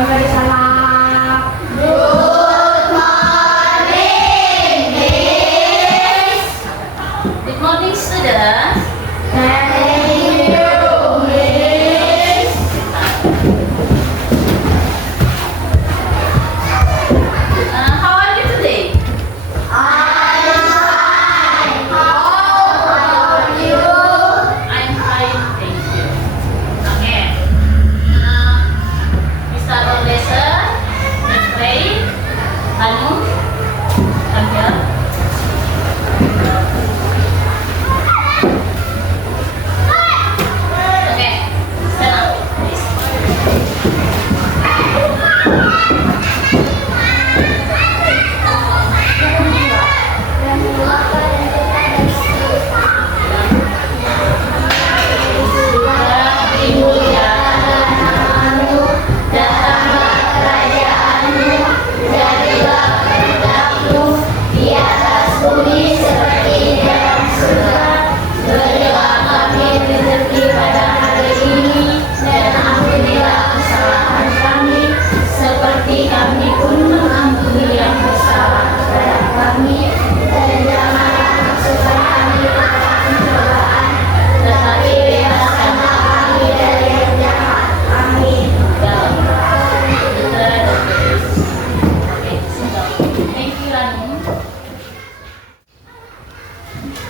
Memberi salam. Good morning, Miss. Good morning, students. Thank you, Miss. How are you today? I'm fine. How are you? I'm fine, thank you. Okay. We start our lesson. Let's play. Anu, come here. Okay, stand up, please. Seperti kami pun mengampuni yang bersalah kepada kami, dan jangan masukkan kami ke dalam pencobaan, tetapi bebaskanlah kami dari yang jahat. Amin. Thank you, Ranu.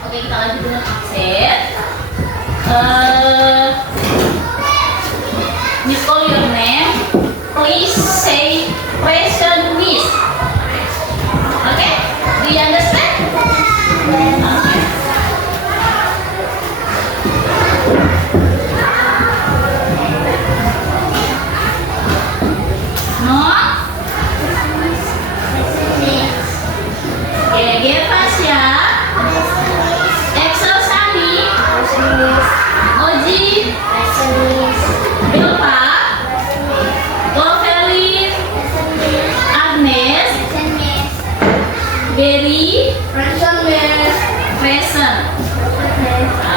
Oke, kita lanjut dengan absen. Miss, call your name. Please say present, Miss. Okay? Do you understand? Okay. No? Gege Fasya, Excel Sani, Oji, Bilpa, Govelin, Agnes, Berry, present.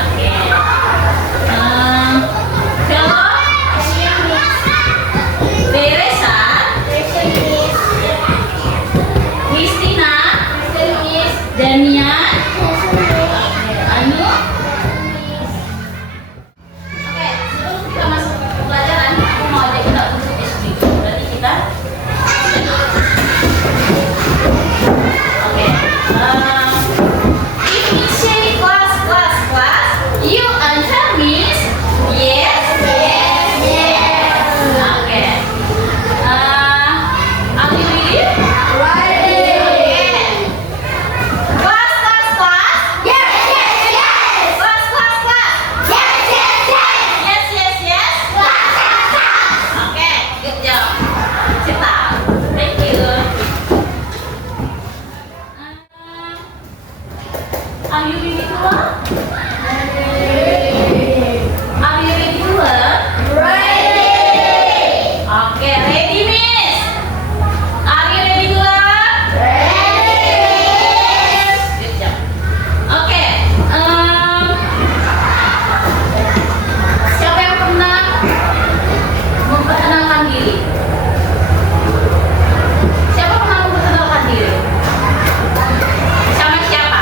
Okay. Velo, Teresa, Christina, Damian, Anu. Oke, sebelum kita masuk ke pelajaran, aku mau ajak kita untuk SD. Berarti kita oke. If we say class, you answer Miss. Yes. Okay. Are you ready? Okay. Class. Yes. Okay, good job. Sit down. Thank you. Are you ready to learn? Are you ready to learn? Okay, ready, Miss? Are you ready to learn? Good job. Okay. Siapa yang pernah memperkenalkan diri? Siapa pernah memperkenalkan diri? Sama siapa?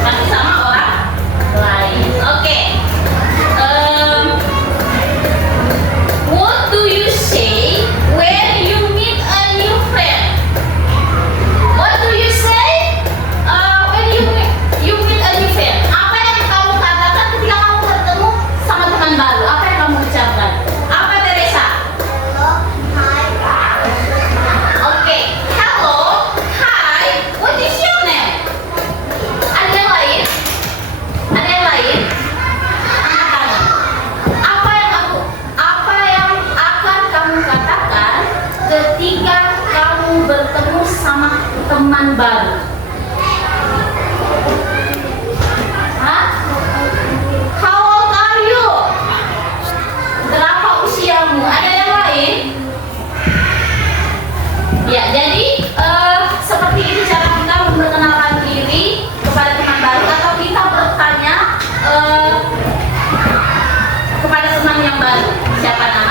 Pasti sama orang lain. Oke. What do you say when you meet a new friend? What do you say when you meet a new friend? Apa yang kamu katakan ketika kamu bertemu sama teman baru? Apa yang kamu ucapkan? Apa, Teresa? Oke, hello, hi, what is your name? Ada yang lain? Apa yang akan kamu katakan ketika kamu bertemu sama teman baru? Hah? How old are you? Berapa usiamu? Ada yang lain? Ya, jadi seperti itu cara kita memperkenalkan diri kepada teman baru, atau kita bertanya kepada teman yang baru siapa namanya.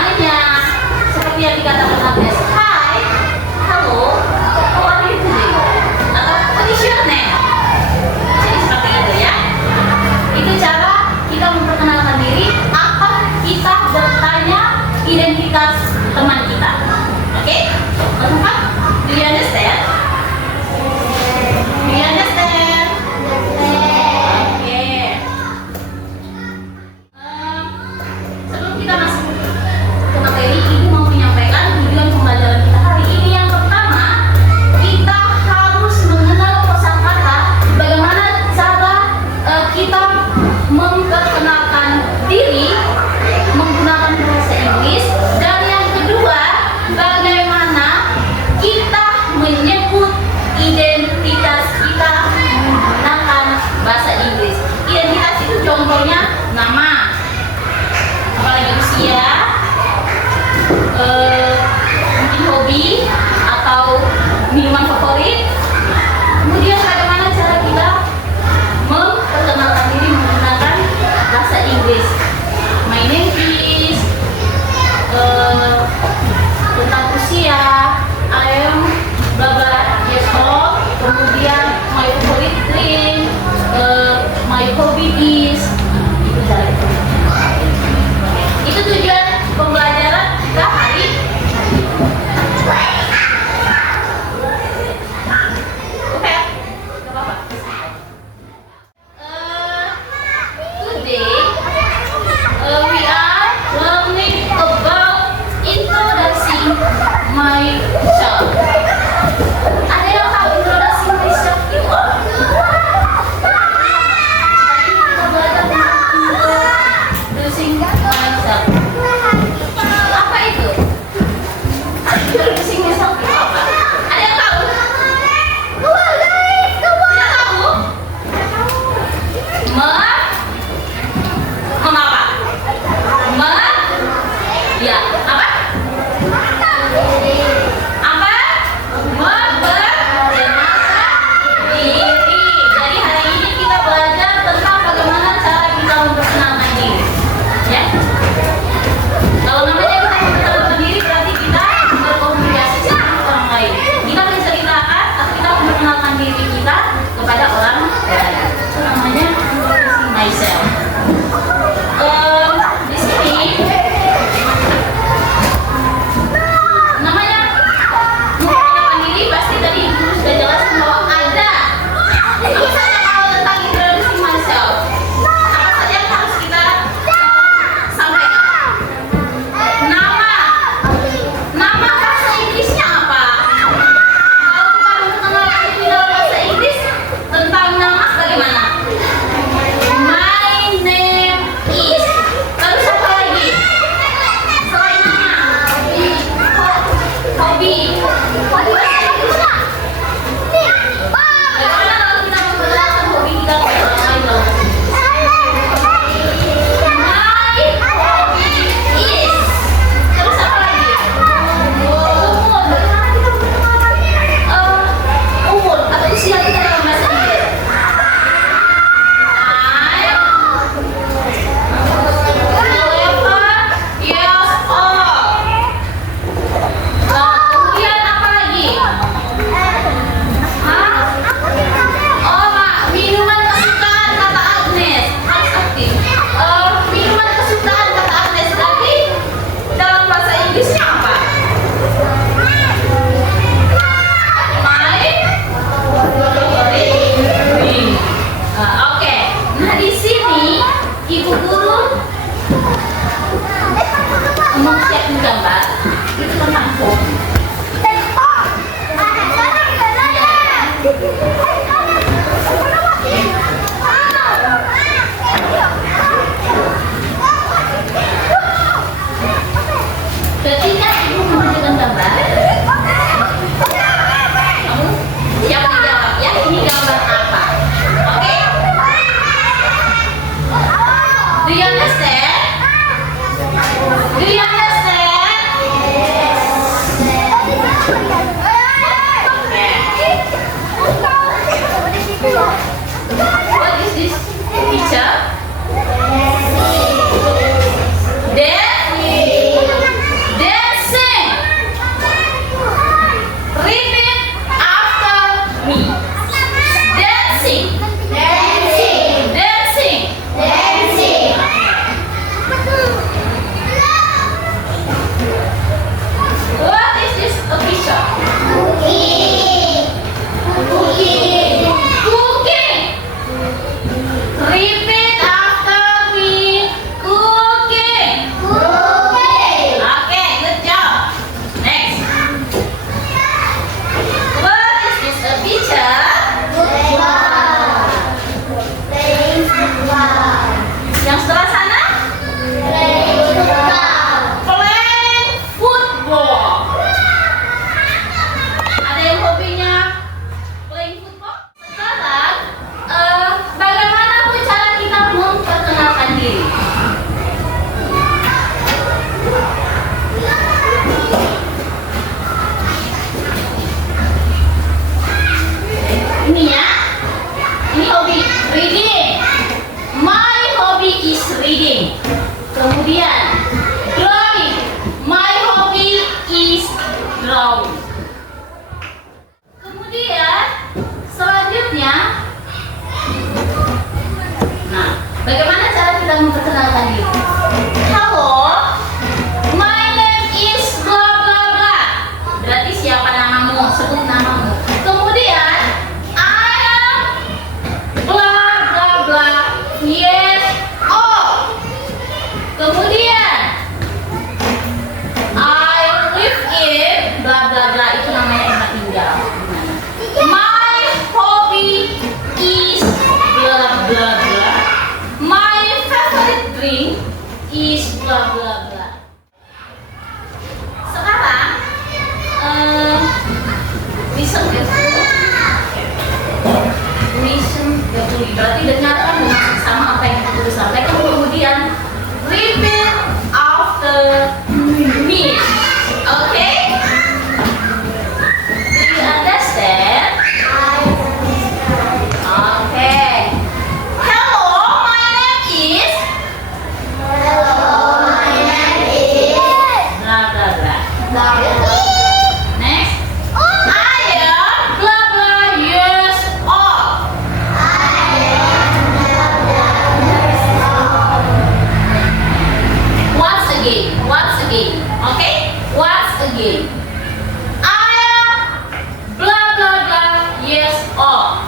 Ketika ibu menunjukkan gambar, kamu siap menjawab ya. Ini gambar apa? Oke? Do you understand? Do you understand? What is this picture? Dancing. Repeat after me. Dancing. Dancing. What is this a picture? Cooking. Repeat after me. Cooking. Okay, good job. Next. What is this a picture? Yang sebelah sana? Playing football. Ada yang hobinya playing football? Sekarang, bagaimana pun cara kita memperkenalkan diri? Ini ya, ini hobi reading. My hobby is reading. Kemudian drawing. My hobby is drawing. Kemudian selanjutnya, nah, bagaimana cara kita memperkenalkan diri? Halo, my name is blah blah blah. Berarti siapa namamu? Sebut namamu. Kemudian I am blah blah blah. Yes, oh. Kemudian I live in blah blah blah. Itu namanya tempat tinggal. My hobby is blah blah blah. My favorite drink is blah blah blah. Sekarang, listen carefully. Listen carefully. Berarti dengarkan dengan seksama apa yang kita sampaikan. Kemudian repeat after me. Okay? Do you understand? Okay. Hello, my name is blah blah blah. Next. I am blah blah years old. Once again. Okay? Once again. I am blah blah blah years old.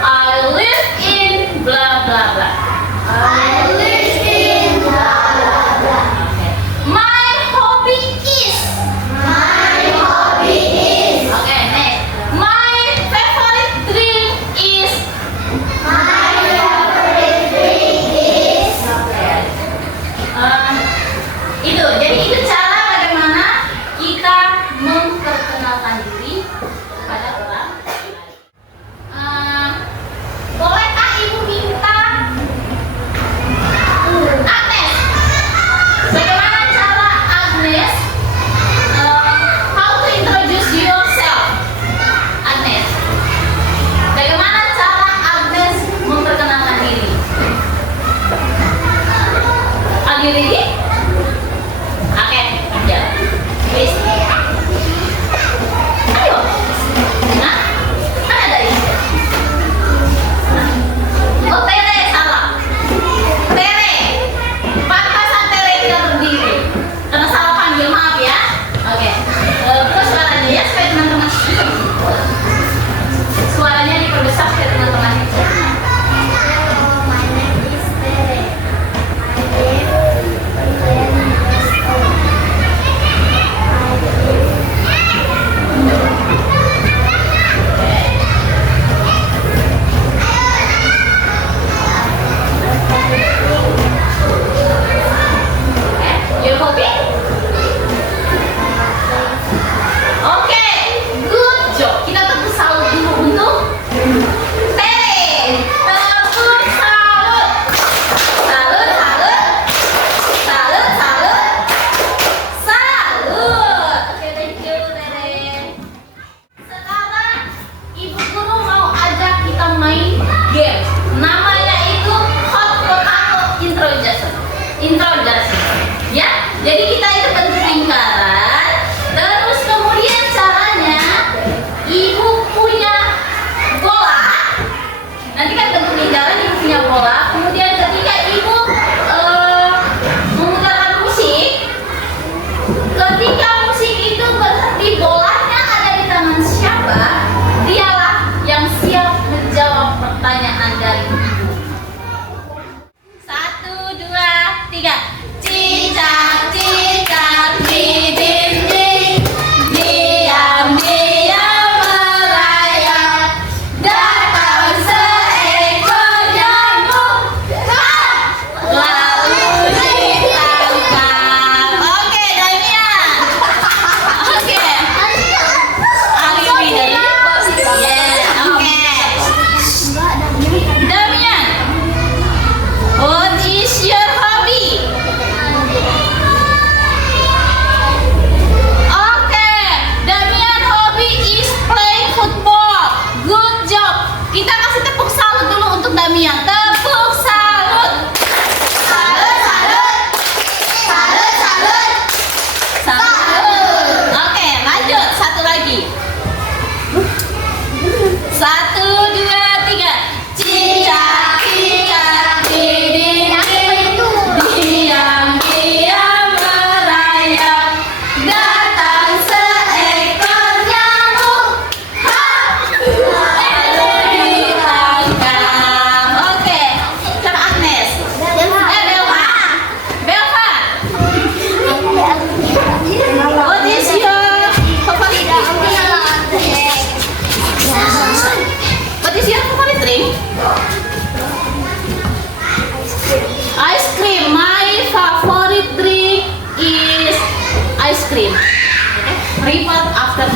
I live in blah blah blah. Okay. My hobby is. Okay, next. My favorite drink is. Okay. Itu. Jadi itu cara bagaimana kita memperkenalkan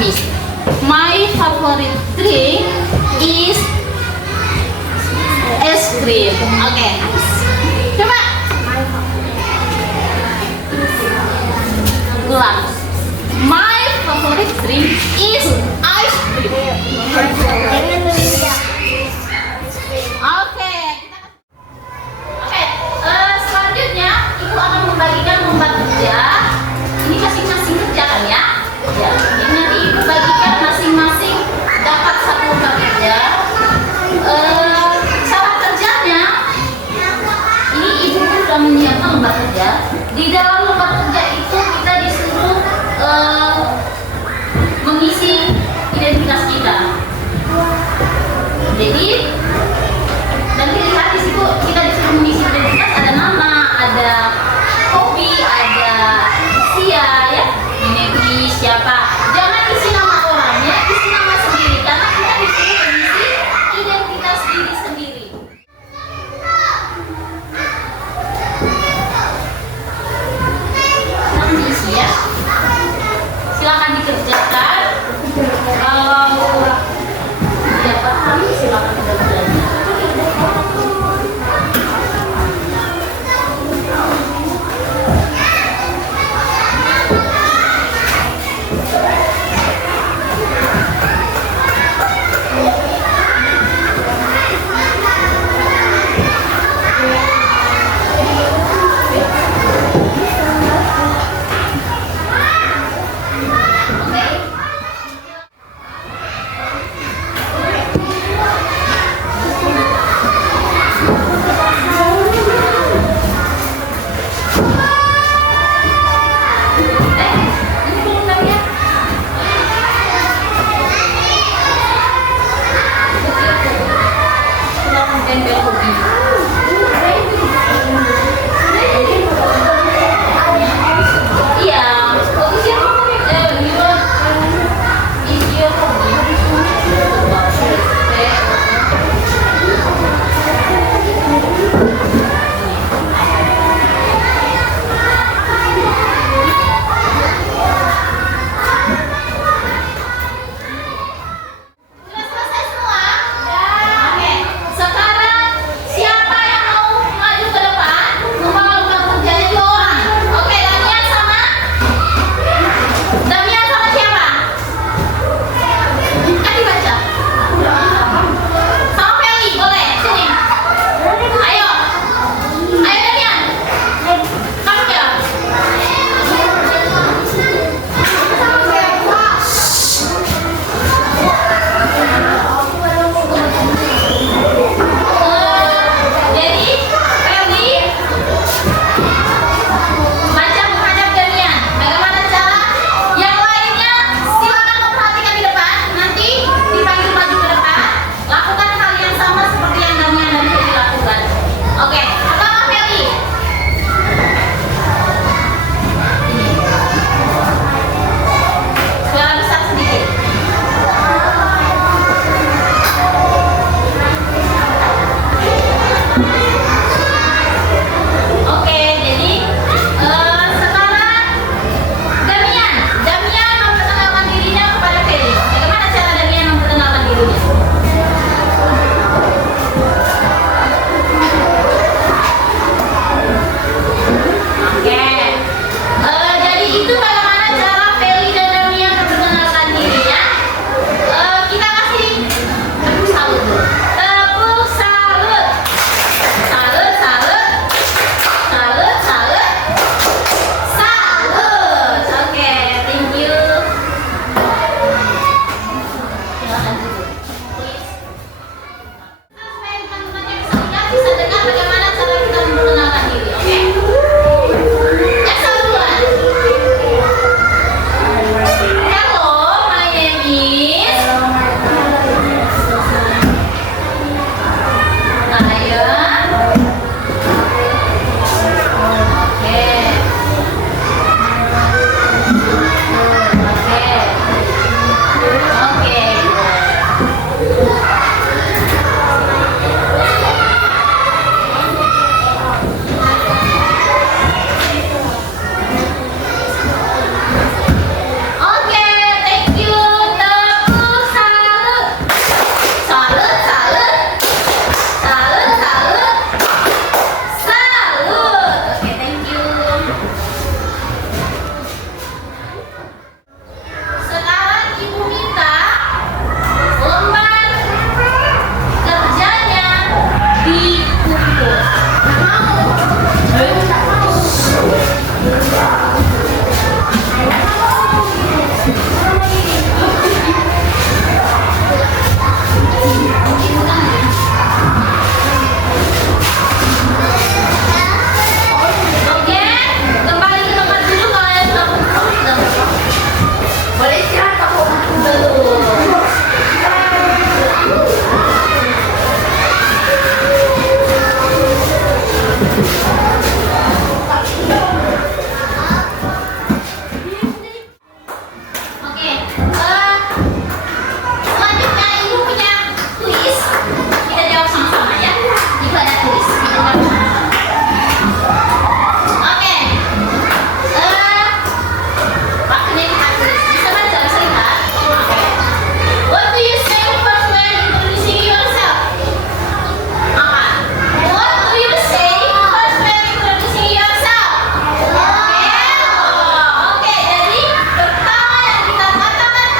manis. My favorite drink is es krim. Oke. Coba. Ulang. My favorite drink is ice cream. Oke. Selanjutnya ibu akan membagikan lembar kerja. Ini masing-masing kerja kan ya? Ya. Ini nanti ibu bagikan masing-masing dapat satu lembar kerja. Syarat kerjanya, ini ibu sudah menyiapkan lembar kerja. Di dalam lembar kerja itu kita disuruh mengisi identitas kita. Jadi nanti lihat di situ kita disuruh mengisi identitas, ada nama, ada hobi, ada usia ya, ini siapa. Jangan isi nama orang ya, isi nama sendiri karena kita disuruh mengisi identitas diri sendiri. Silakan diisi ya. Silakan dikerjakan. Kalau tidak paham silakan kita belajar. Selanjutnya ibu punya tulis. Kita jawab sama-sama ya. Ibu ada tulis. Kita jawab sama-sama. Oke. Waktunya kita tulis. Bisa baca, bisa lihat. Oke. What do you say first when introducing yourself? Apa? What do you say first when introducing yourself? Hello. Oke, jadi pertama yang kita katakan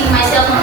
introducing myself